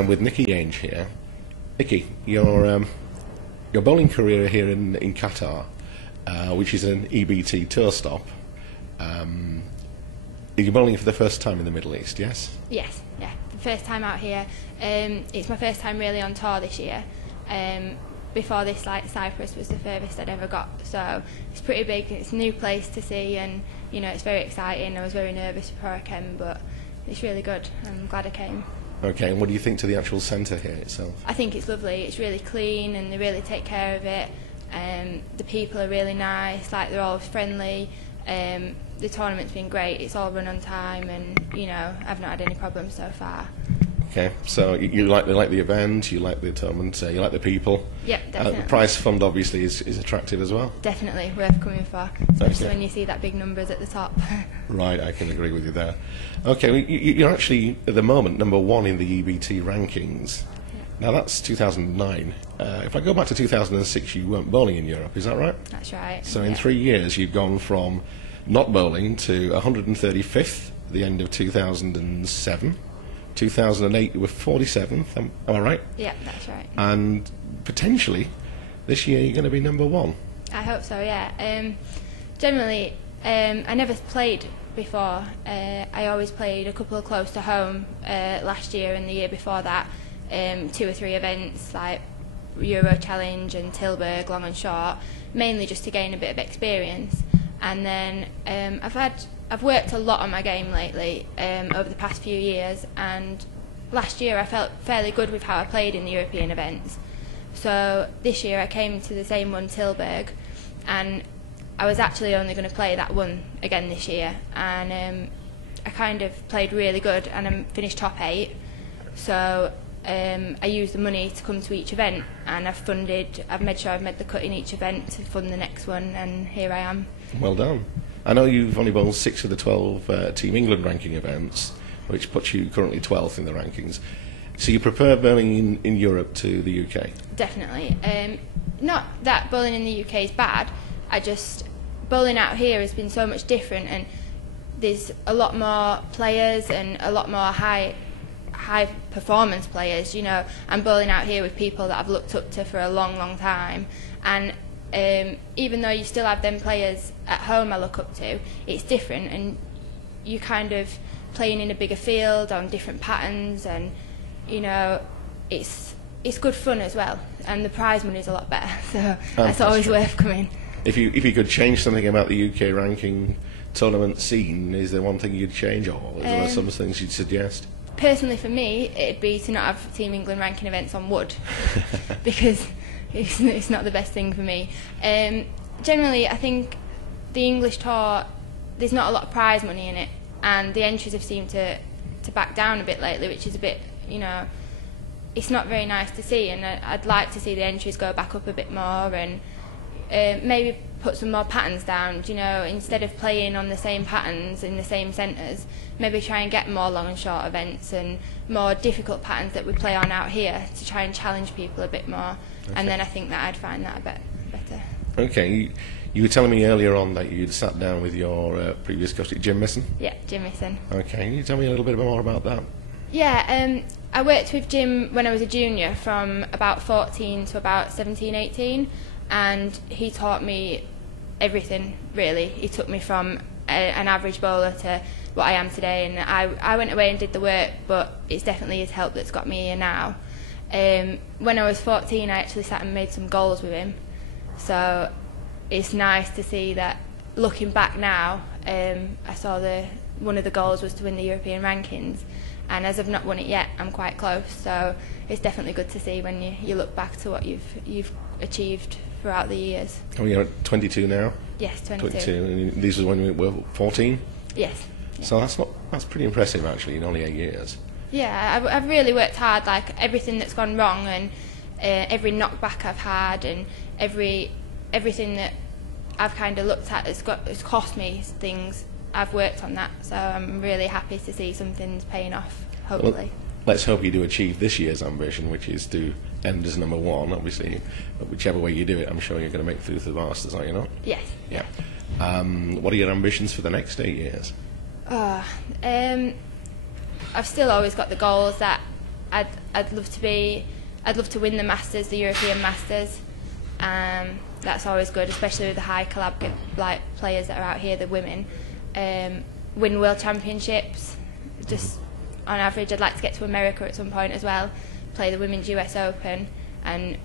and with Nicki Ainge here. Nicki, your bowling career here in Qatar, which is an EBT tour stop, you're bowling for the first time in the Middle East, yes? Yes, yeah, the first time out here. It's my first time really on tour this year. Before this, like, Cyprus was the furthest I'd ever got, so it's pretty big. It's a new place to see, and you know, it's very exciting. I was very nervous before I came, but it's really good. I'm glad I came. Okay, and what do you think to the actual centre here itself? I think it's lovely. It's really clean, and they really take care of it. The people are really nice, like they're all friendly. The tournament's been great. It's all run on time, and you know, I've not had any problems so far. Okay, so you like the event, you like the tournament, you like the people. Yep, definitely. The prize fund obviously is attractive as well. Definitely worth coming for, especially when you see that big numbers at the top. Right, I can agree with you there. Okay, you're actually at the moment #1 in the EBT rankings. Now that's 2009. If I go back to 2006, you weren't bowling in Europe, is that right? That's right. So in 3 years, you've gone from not bowling to 135th at the end of 2007. 2008 you were 47th, am I right? Yeah, that's right. And potentially this year you're going to be #1. I hope so, yeah. Generally, I never played before. I always played a couple of close to home last year and the year before that. 2 or 3 events like Euro Challenge and Tilburg, long and short, mainly just to gain a bit of experience. And then I've worked a lot on my game lately over the past few years, and last year I felt fairly good with how I played in the European events. So this year I came to the same one, Tilburg, and I was actually only going to play that one again this year, and I kind of played really good, and I finished top 8. So I used the money to come to each event, and I've made sure I've made the cut in each event to fund the next one, and here I am. Well done. I know you've only bowled 6 of the 12 Team England ranking events, which puts you currently 12th in the rankings. So you prefer bowling in Europe to the UK? Definitely. Not that bowling in the UK is bad, bowling out here has been so much different, and there's a lot more players and a lot more high performance players. You know, I'm bowling out here with people that I've looked up to for a long time, and even though you still have them players at home I look up to, it's different, and you kind of playing in a bigger field on different patterns, and you know, it's good fun as well, and the prize money is a lot better, so that's always worth coming. If you could change something about the UK ranking tournament scene, is there one thing you'd change, or is there some things you'd suggest? Personally for me, it'd be to not have Team England ranking events on wood, because it's not the best thing for me. Generally, I think the English tour, there's not a lot of prize money in it, and the entries have seemed to back down a bit lately, which is a bit, you know, it's not very nice to see, and I'd like to see the entries go back up a bit more, and maybe put some more patterns down, you know, instead of playing on the same patterns in the same centres, maybe try and get more long and short events and more difficult patterns that we play on out here to try and challenge people a bit more. Okay. And then I think that I'd find that a bit better. Okay, you were telling me earlier on that you'd sat down with your previous coach, Jim Misson? Yeah, Jim Misson. Okay, can you tell me a little bit more about that? Yeah, I worked with Jim when I was a junior from about 14 to about 17, 18, and he taught me everything, really. He took me from an average bowler to what I am today, and I went away and did the work, but it's definitely his help that's got me here now. When I was 14, I actually sat and made some goals with him, so it's nice to see that, looking back now, I saw one of the goals was to win the European rankings, and as I've not won it yet, I'm quite close, so it's definitely good to see when you look back to what you've achieved throughout the years. Oh, you're at 22 now? Yes, 22. 22, and these were when you were 14? Yes. Yeah. So that's pretty impressive, actually, in only 8 years. Yeah, I've really worked hard, like everything that's gone wrong, and every knockback I've had, and everything that I've kind of looked at has cost me things. I've worked on that, so I'm really happy to see something's paying off, hopefully. Well, let's hope you do achieve this year's ambition, which is to end as #1, obviously. But whichever way you do it, I'm sure you're going to make it through to the Masters, are you not? Yes. Yeah. What are your ambitions for the next 8 years? I've still always got the goals that I'd love to win the Masters, the European Masters. That's always good, especially with the high collab like players that are out here, the women. Win World Championships. Just on average, I'd like to get to America at some point as well. Play the Women's US Open, and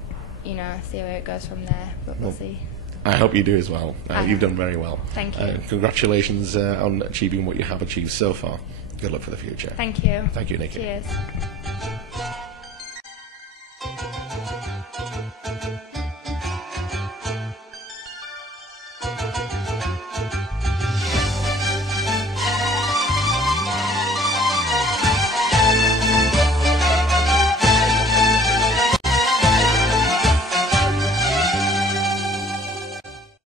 see where it goes from there. But we'll see. I hope you do as well. You've done very well. Thank you. Congratulations on achieving what you have achieved so far. Good luck for the future. Thank you. Thank you, Nicki. Cheers.